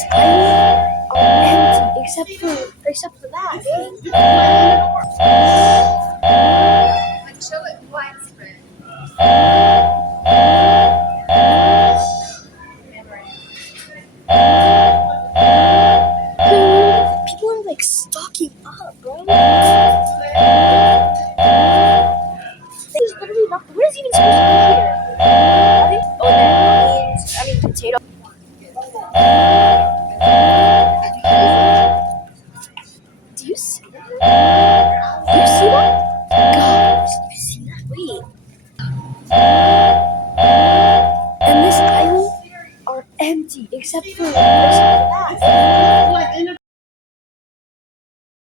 this island are empty except for that. Like show it widespread. People are like stocking up, bro. There's literally nothing. What is even supposed to be here? I think. Oh, there means. I mean, potato. Do you see that? Do you see that? Guys, do you see that? Wait. And this island are empty except for